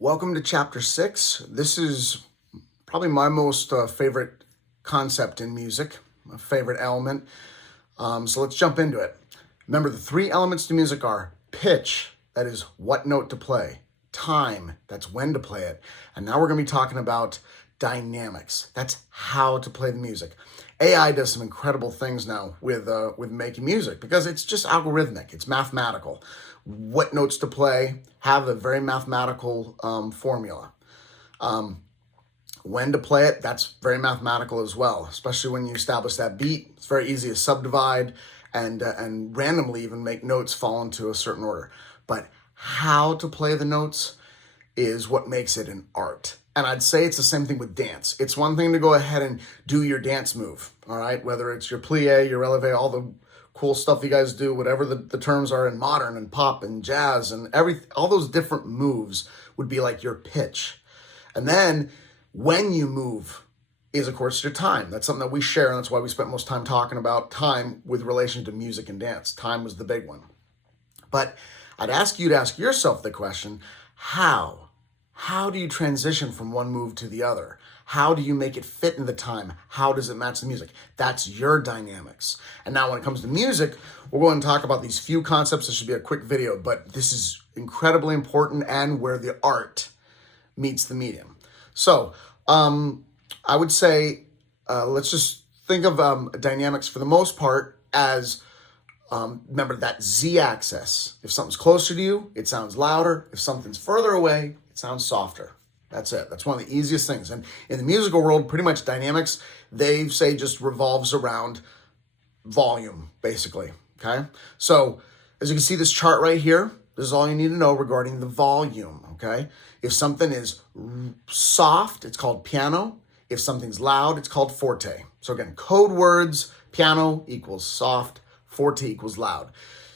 Welcome to chapter 6. This is probably my most favorite concept in music, my favorite element. So let's jump into it. Remember, the three elements to music are pitch, that is what note to play, time, that's when to play it, and now we're going to be talking about dynamics. That's how to play the music. AI does some incredible things now with making music because it's just algorithmic. It's mathematical. What notes to play have a very mathematical formula. When to play it, that's very mathematical as well, especially when you establish that beat. It's very easy to subdivide and randomly even make notes fall into a certain order. But how to play the notes is what makes it an art. And I'd say it's the same thing with dance. It's one thing to go ahead and do your dance move, all right? Whether it's your plie, your releve, all the cool stuff you guys do, whatever the terms are in modern and pop and jazz and all those different moves would be like your pitch. And then when you move is, of course, your time. That's something that we share, and that's why we spent most time talking about time with relation to music and dance. Time was the big one. But I'd ask you to ask yourself the question, how? How do you transition from one move to the other? How do you make it fit in the time? How does it match the music? That's your dynamics. And now when it comes to music, we're going to talk about these few concepts. This should be a quick video, but this is incredibly important and where the art meets the medium. So I would say, let's just think of dynamics for the most part as, remember that Z-axis. If something's closer to you, it sounds louder. If something's further away, it sounds softer. That's it. That's one of the easiest things. And in the musical world, pretty much dynamics, they say just revolves around volume, basically. Okay? So as you can see this chart right here, this is all you need to know regarding the volume. Okay? If something is soft, it's called piano. If something's loud, it's called forte. So again, code words, piano equals soft, forte equals loud.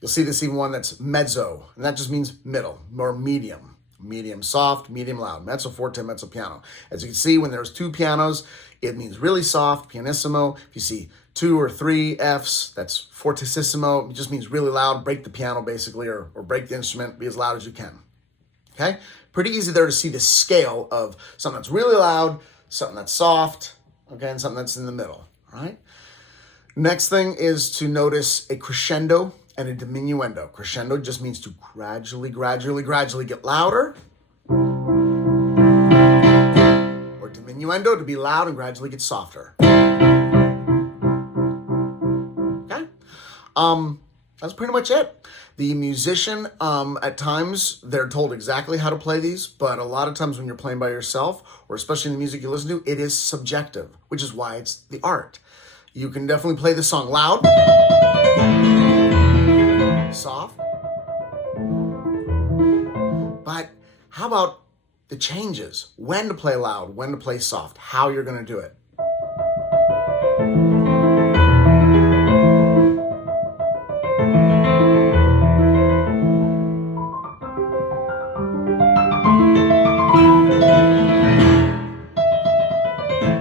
You'll see this even one that's mezzo, and that just means middle or medium. Medium soft, medium loud, mezzo forte, mezzo piano. As you can see, when there's two pianos, it means really soft, pianissimo. If you see 2 or 3 Fs, that's fortissimo. It just means really loud. Break the piano basically, or break the instrument, be as loud as you can. Okay? Pretty easy there to see the scale of something that's really loud, something that's soft, okay, and something that's in the middle, all right? Next thing is to notice a crescendo and a diminuendo. Crescendo just means to gradually get louder. Or diminuendo, to be loud and gradually get softer. Okay? That's pretty much it. The musician, at times, they're told exactly how to play these, but a lot of times when you're playing by yourself, or especially in the music you listen to, it is subjective, which is why it's the art. You can definitely play the song loud, soft, but how about the changes? When to play loud, when to play soft, how you're going to do it.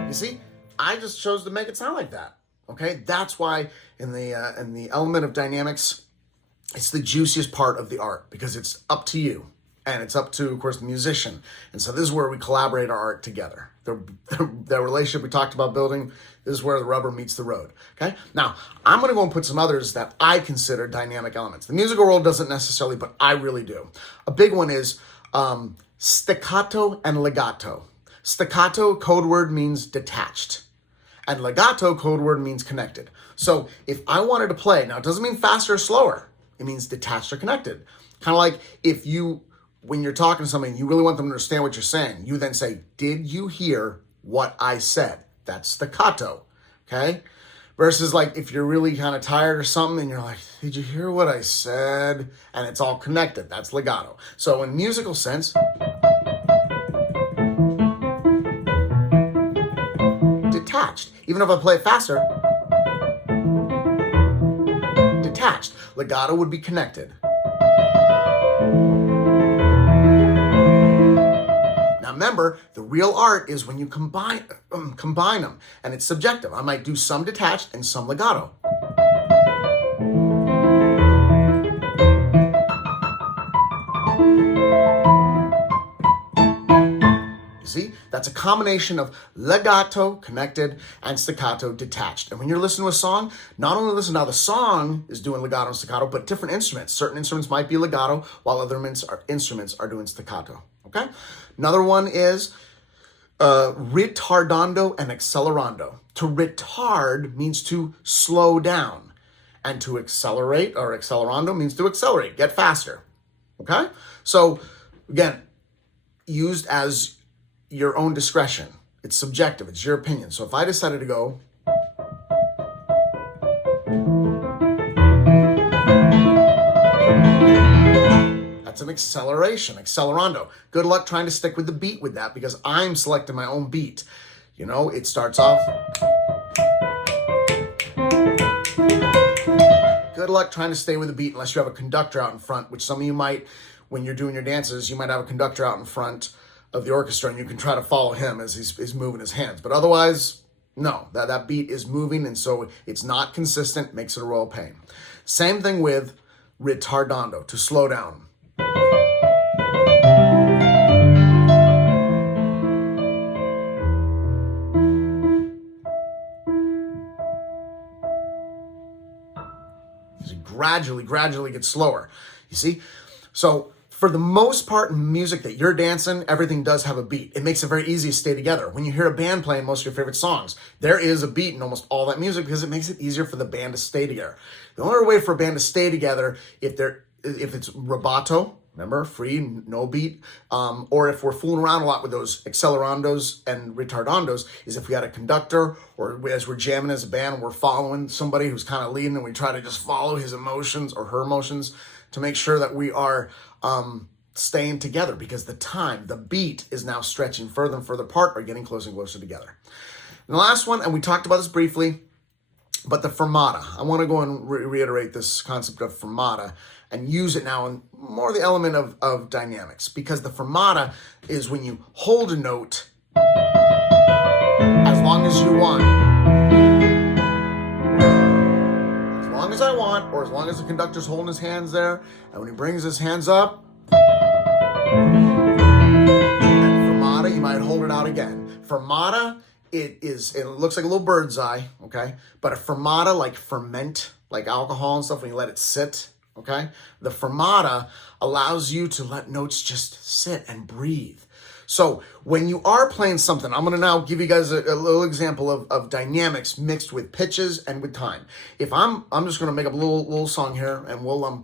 You see, I just chose to make it sound like that. Okay, that's why in the element of dynamics, it's the juiciest part of the art because it's up to you and it's up to, of course, the musician. And so this is where we collaborate our art together. The relationship we talked about building, this is where the rubber meets the road. Okay, now I'm going to go and put some others that I consider dynamic elements. The musical world doesn't necessarily, but I really do. A big one is staccato and legato. Staccato, code word, means detached. And legato, code word, means connected. So if I wanted to play, now it doesn't mean faster or slower. It means detached or connected. Kind of like if you, when you're talking to somebody, you really want them to understand what you're saying. You then say, did you hear what I said? That's staccato, okay? Versus like if you're really kind of tired or something and you're like, did you hear what I said? And it's all connected. That's legato. So in musical sense, detached. Even if I play it faster, detached. Legato would be connected. Now remember, the real art is when you combine them, and it's subjective. I might do some detached and some legato. That's a combination of legato, connected, and staccato, detached. And when you're listening to a song, not only listen to how the song is doing legato and staccato, but different instruments. Certain instruments might be legato, while other instruments are doing staccato, okay? Another one is ritardando and accelerando. To retard means to slow down, and to accelerate or accelerando means to accelerate, get faster, okay? So again, used as your own discretion. It's subjective, it's your opinion. So if I decided to go, that's an acceleration, accelerando. Good luck trying to stick with the beat with that, because I'm selecting my own beat. You know, it starts off. Good luck trying to stay with the beat unless you have a conductor out in front, which some of you might, when you're doing your dances, you might have a conductor out in front of the orchestra and you can try to follow him as he's moving his hands. But otherwise, no, that beat is moving, and so it's not consistent, makes it a royal pain. Same thing with ritardando, to slow down. Gradually gets slower. You see? So for the most part in music that you're dancing, everything does have a beat. It makes it very easy to stay together. When you hear a band playing most of your favorite songs, there is a beat in almost all that music because it makes it easier for the band to stay together. The only way for a band to stay together if it's rubato, remember, free, no beat, or if we're fooling around a lot with those accelerandos and retardandos, is if we had a conductor, or as we're jamming as a band and we're following somebody who's kind of leading, and we try to just follow his emotions or her emotions to make sure that we are staying together, because the beat is now stretching further and further apart or getting closer and closer together. And the last one, and we talked about this briefly, but the fermata. I want to go and reiterate this concept of fermata and use it now in more the element of dynamics, because the fermata is when you hold a note as long as you want. As long as I want, or as long as the conductor's holding his hands there, and when he brings his hands up, and fermata, you might hold it out again. Fermata, it looks like a little bird's eye, okay? But a fermata, like ferment, like alcohol and stuff, when you let it sit, okay? The fermata allows you to let notes just sit and breathe. So when you are playing something, I'm going to now give you guys a little example of dynamics mixed with pitches and with time. If I'm just going to make up a little song here, and we'll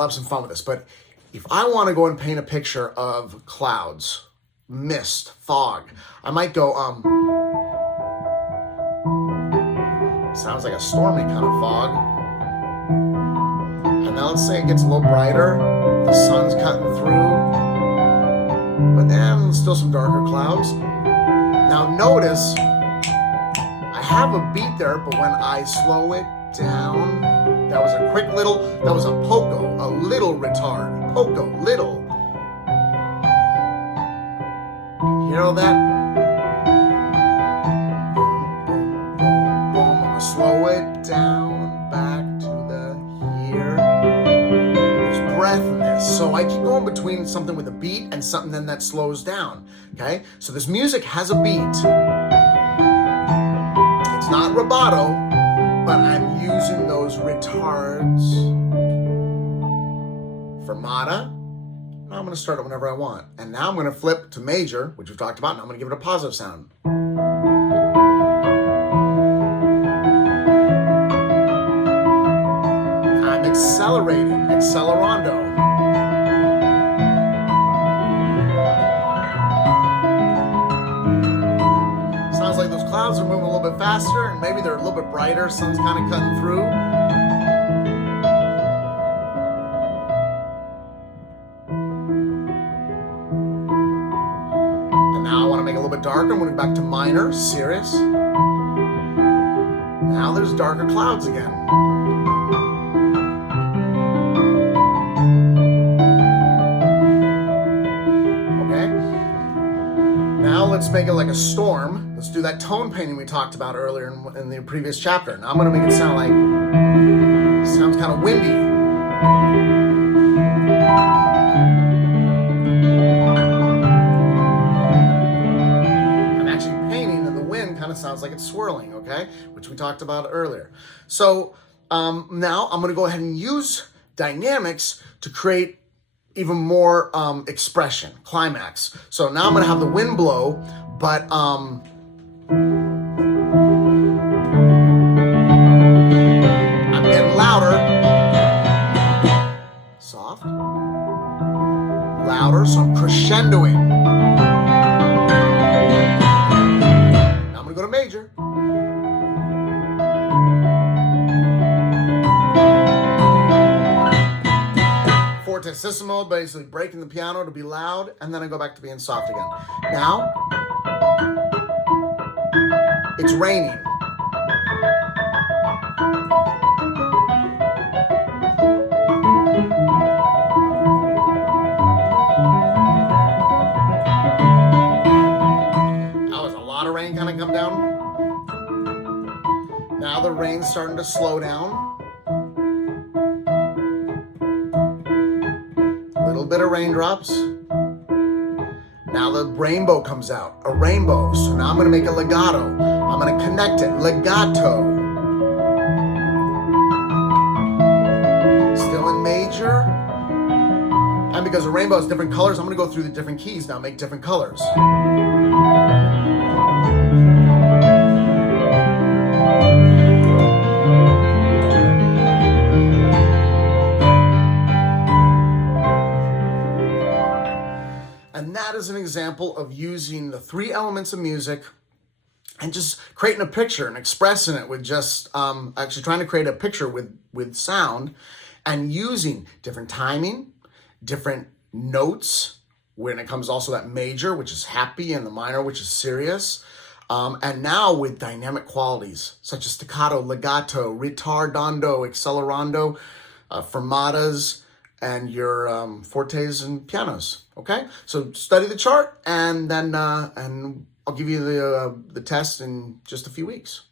have some fun with this. But if I want to go and paint a picture of clouds, mist, fog, I might go, sounds like a stormy kind of fog. And now let's say it gets a little brighter, the sun's cutting through, but then still some darker clouds. Now notice, I have a beat there, but when I slow it down, that was a quick little, that was a poco, a little retard, poco, little. You know that? Boom, boom, boom, I'm gonna slow it down back to the here. There's breath in this. So I keep going between something with a beat and something then that slows down, okay? So this music has a beat. It's not rubato, but I'm using those retards. Fermata. Now I'm going to start it whenever I want. And now I'm going to flip to major, which we've talked about, and I'm going to give it a positive sound. I'm accelerating, accelerando. Sounds like those clouds are moving a little bit faster, and maybe they're a little bit brighter, sun's kind of cutting through. Darker, I'm moving back to minor, serious. Now there's darker clouds again. Okay. Now let's make it like a storm. Let's do that tone painting we talked about earlier in the previous chapter. Now I'm going to make it sound like, it sounds kind of windy. sounds like it's swirling, okay? Which we talked about earlier. So now I'm gonna go ahead and use dynamics to create even more expression, climax. So now I'm gonna have the wind blow, but I'm getting louder, soft, louder, so I'm crescendoing. Now I'm gonna go to major. Fortissimo, basically breaking the piano to be loud, and then I go back to being soft again. Now, it's raining. That was a lot of rain kind of come down. Now the rain's starting to slow down. Little bit of raindrops. Now the rainbow comes out, a rainbow. So now I'm gonna make a legato. I'm gonna connect it, legato. Still in major. And because the rainbow has different colors, I'm gonna go through the different keys now, make different colors. And that is an example of using the three elements of music and just creating a picture and expressing it with just actually trying to create a picture with sound and using different timing, different notes when it comes also that major, which is happy, and the minor, which is serious. And now with dynamic qualities such as staccato, legato, ritardando, accelerando, fermatas, and your fortes and pianos. Okay, so study the chart, and then and I'll give you the test in just a few weeks.